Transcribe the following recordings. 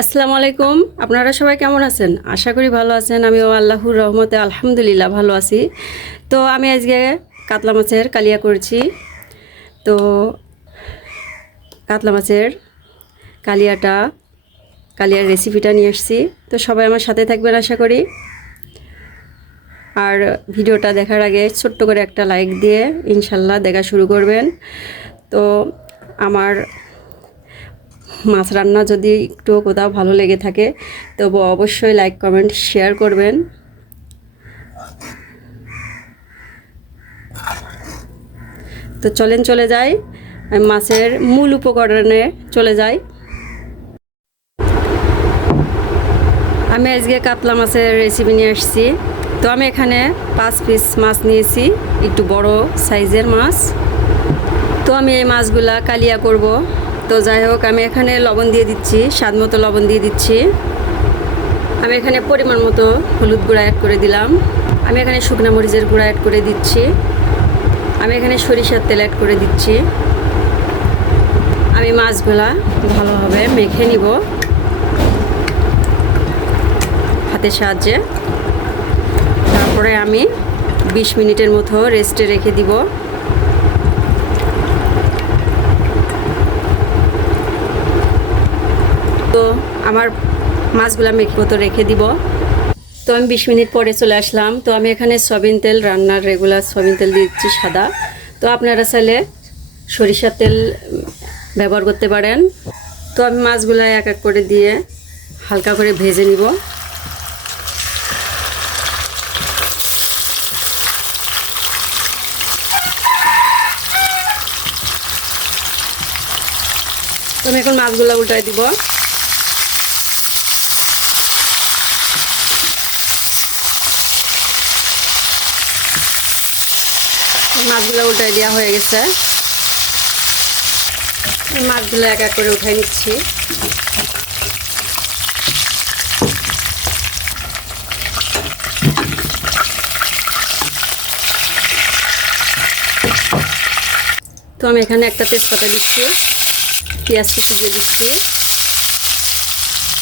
আসসালামু আলাইকুম। আপনারা সবাই কেমন আছেন? আশা করি ভালো আছেন। আমিও আল্লাহর রহমতে আলহামদুলিল্লাহ ভালো আছি। তো আমি আজকে কাতলা মাছের কালিয়া করেছি। তো কাতলা মাছের কালিয়াটা, কালিয়ার রেসিপিটা নিয়ে এসেছি তো সবাই আমার সাথে থাকবেন আশা করি। আর ভিডিওটা দেখার আগে ছোট্ট করে একটা লাইক দিয়ে ইনশাল্লাহ দেখা শুরু করবেন। তো আমার মাছ রান্না যদি একটু কোথাও ভালো লেগে থাকে, তবু অবশ্যই লাইক কমেন্ট শেয়ার করবেন। তো চলেন চলে যাই মাছের মূল উপকরণে চলে যাই। আমি আজকে কাতলা মাছের রেসিপি নিয়ে আসছি। তো আমি এখানে পাঁচ পিস মাছ নিয়েছি, একটু বড় সাইজের মাছ। তো আমি এই মাছগুলা কালিয়া করব। তো যাই হোক, আমি এখানে লবণ দিয়ে দিচ্ছি, স্বাদ মতো লবণ দিয়ে দিচ্ছি। আমি এখানে পরিমাণ মতো হলুদ গুঁড়া অ্যাড করে দিলাম। আমি এখানে শুকনো মরিচের গুঁড়া অ্যাড করে দিচ্ছি। আমি এখানে সরিষার তেল অ্যাড করে দিচ্ছি। আমি মাছগুলা ভালোভাবে মেখে নিব। হাতের সাহায্যে। তারপরে আমি বিশ মিনিটের মতো রেস্টে রেখে দিব। তো আমার মাছগুলো মেখে মতো রেখে দিব। তো আমি বিশ মিনিট পরে চলে আসলাম। তো আমি এখানে সয়াবিন তেল রান্নার রেগুলার সয়াবিন তেল দিচ্ছি সাদা। তো আপনারা চাইলে সরিষার তেল ব্যবহার করতে পারেন। তো আমি মাছগুলো এক এক করে দিয়ে হালকা করে ভেজে নিব। তো আমি এখন মাছগুলো উল্টাই দিব। মাছগুলো উল্টাই দেওয়া হয়ে গেছে। মাছগুলো এক এক করে উঠাই নিচ্ছি। তো আমি এখানে একটা তেজপাতা দিচ্ছি, পেঁয়াজ কুচি দিয়ে দিচ্ছি।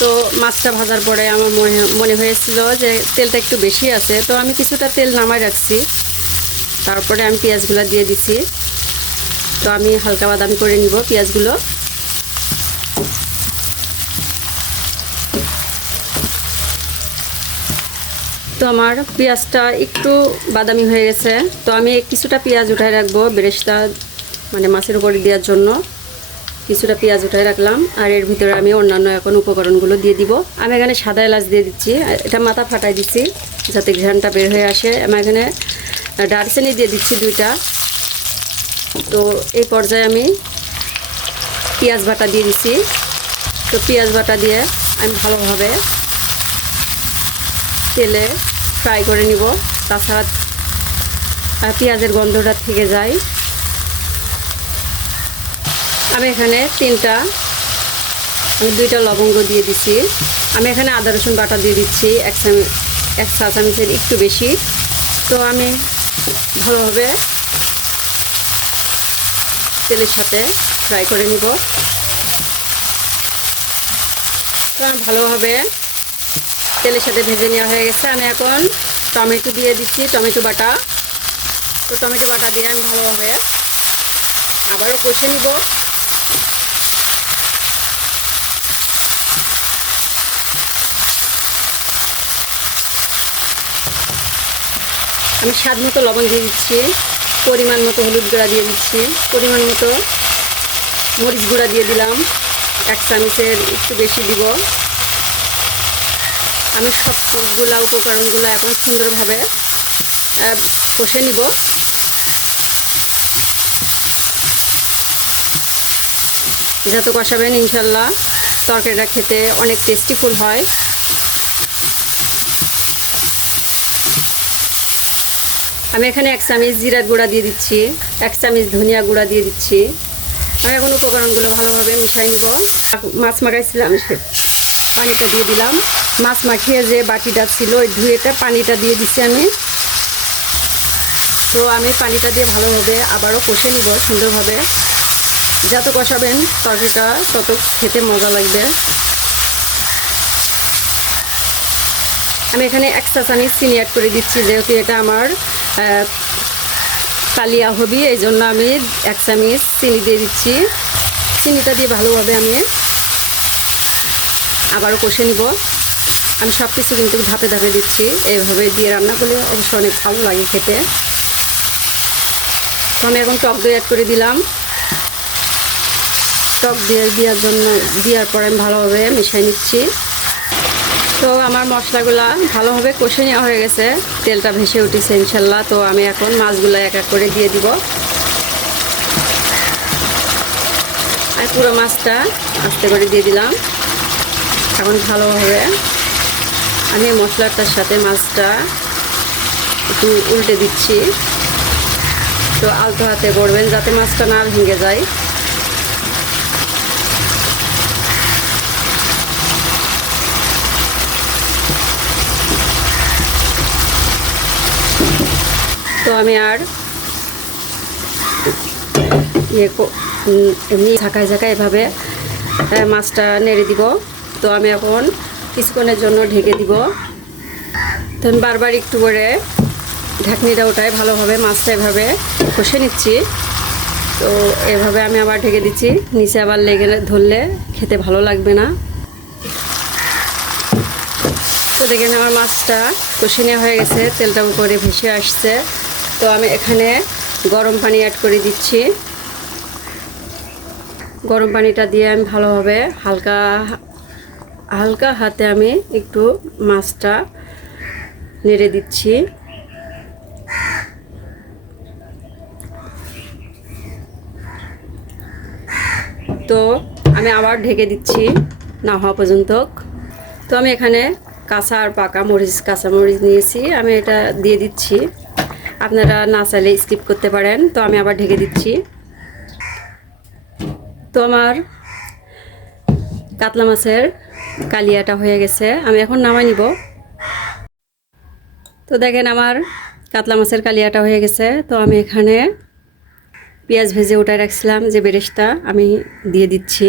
তো মাছটা ভাজার পরে আমার মনে মনে হয়েছিল যে তেলটা একটু বেশি আছে, তো আমি কিছুটা তেল নামাই রাখছি। তারপরে আমি পেঁয়াজগুলো দিয়ে দিছি। তো আমি হালকা বাদামি করে নিব পেঁয়াজগুলো। তো আমার পেঁয়াজটা একটু বাদামি হয়ে গেছে। তো আমি কিছুটা পেঁয়াজ উঠায় রাখব বেরেস্তা মানে মাছের উপরে দেওয়ার জন্য। কিছুটা পেঁয়াজ উঠায় রাখলাম আর এর ভিতরে আমি অন্যান্য এখন উপকরণগুলো দিয়ে দিব। আমি এখানে সাদা এলাচ দিয়ে দিচ্ছি, এটা মাথা ফাটাই দিচ্ছি যাতে ঘ্রানটা বের হয়ে আসে। আমি এখানে দারচিনি দিয়ে দিচ্ছি দুইটা। তো এই পর্যায়ে আমি পেঁয়াজ বাটা দিয়ে দিচ্ছি। তো পেঁয়াজ বাটা দিয়ে আমি ভালোভাবে তেলে ফ্রাই করে নিব। তাছাড়া পেঁয়াজের গন্ধটা থেকে যায়। আমি এখানে তিনটা, আমি দুইটা লবঙ্গ দিয়ে দিচ্ছি। আমি এখানে আদা রসুন বাটা দিয়ে দিচ্ছি, এক চাম, এক চা চামচের একটু বেশি। তো আমি ভালোভাবে তেলের সাথে ফ্রাই করে নিব। কারণ ভালোভাবে তেলের সাথে ভেজে নেওয়া হয়ে গেছে। আমি এখন টমেটো দিয়ে দিচ্ছি, টমেটো বাটা। তো টমেটো বাটা দিয়ে আমি ভালোভাবে আবারও কষে নিব। আমি স্বাদ মতো লবণ দিয়ে দিচ্ছি, পরিমাণ মতো হলুদ গুঁড়া দিয়ে দিচ্ছি, পরিমাণ মতো মরিচ গুঁড়া দিয়ে দিলাম, এক চামচের একটু বেশি দিব। আমি সবগুলা উপকরণগুলো এখন সুন্দরভাবে কষে নিব। যত কষাবেন ইনশাল্লাহ, তরকারিটা খেতে অনেক টেস্টিফুল হয়। আমি এখানে এক চামচ জিরার গুঁড়া দিয়ে দিচ্ছি, এক চামচ ধনিয়া গুঁড়া দিয়ে দিচ্ছি। আমি এখন উপকরণগুলো ভালোভাবে মিশাই নিব। মাছ মাখাইছিলাম পানিটা দিয়ে দিলাম। মাছ মাখিয়ে যে বাটিটা ছিল, ওই ধুয়েটা পানিটা দিয়ে দিচ্ছি আমি। তো আমি পানিটা দিয়ে ভালোভাবে আবারও কষে নিব সুন্দরভাবে। যত কষাবেন তরকারিটা তত খেতে মজা লাগবে। আমি এখানে এক চা চামচ চিনি অ্যাড করে দিচ্ছি, যেহেতু এটা আমার কালিয়া হবি, এই জন্য আমি এক চামচ চিনি দিয়ে দিচ্ছি। চিনিটা দিয়ে ভালোভাবে আমি আবারও কষে নিব। আমি সব কিছু কিন্তু ধাপে ধাপে দিচ্ছি। এইভাবে দিয়ে রান্না করলে অবশ্য অনেক ভালো লাগে খেতে। তো আমি এখন টক দই অ্যাড করে দিলাম। টক দিয়ে দেওয়ার জন্য, দেওয়ার পর আমি ভালোভাবে মিশিয়ে নিচ্ছি। তো আমার মশলাগুলা ভালোভাবে কষে নেওয়া হয়ে গেছে। তেলটা ভেসে উঠেছে ইনশাল্লাহ। তো আমি এখন মাছগুলো এক এক করে দিয়ে দিব। আর পুরো মাছটা আস্তে করে দিয়ে দিলাম। এখন ভালোভাবে আমি মশলাটার সাথে মাছটা একটু উল্টে দিচ্ছি। তো আলতো হাতে করবেন যাতে মাছটা না ভেঙে যায়। তো আমি আর ইয়ে এমনি ঝাঁকায় ঝাঁকায় এভাবে মাছটা নেড়ে দিব। তো আমি এখন কিছুক্ষণের জন্য ঢেকে দিব। তো আমি বারবার একটু করে ঢাকনিটা ওটাই ভালোভাবে, মাছটা এভাবে কষে নিচ্ছি। তো এভাবে আমি আবার ঢেকে দিচ্ছি। নিচে আবার লেগে ধরলে খেতে ভালো লাগবে না। তো দেখেন আমার মাছটা কষে নেওয়া হয়ে গেছে, তেলটা উপরে ভেসে আসছে। তো আমি এখানে গরম পানি অ্যাড করে দিচ্ছি। গরম পানিটা দিয়ে আমি ভালোভাবে হালকা হালকা হাতে আমি একটু মাছটা নেড়ে দিচ্ছি। তো আমি আবার ঢেকে দিচ্ছি না হওয়া পর্যন্ত। তো আমি এখানে কাঁচা আর পাকা মরিচ, কাঁচা মরিচ নিয়েছি, আমি এটা দিয়ে দিচ্ছি। আপনারা না চাইলে স্কিপ করতে পারেন। তো আমি আবার ঢেকে দিচ্ছি। তো আমার কাতলা মাছের কালিয়াটা হয়ে গেছে। আমি এখন নামাই নিব। তো দেখেন আমার কাতলা মাছের কালিয়াটা হয়ে গেছে। তো আমি এখানে পেঁয়াজ ভেজে ওটাই রাখছিলাম যে বেরেসটা আমি দিয়ে দিচ্ছি।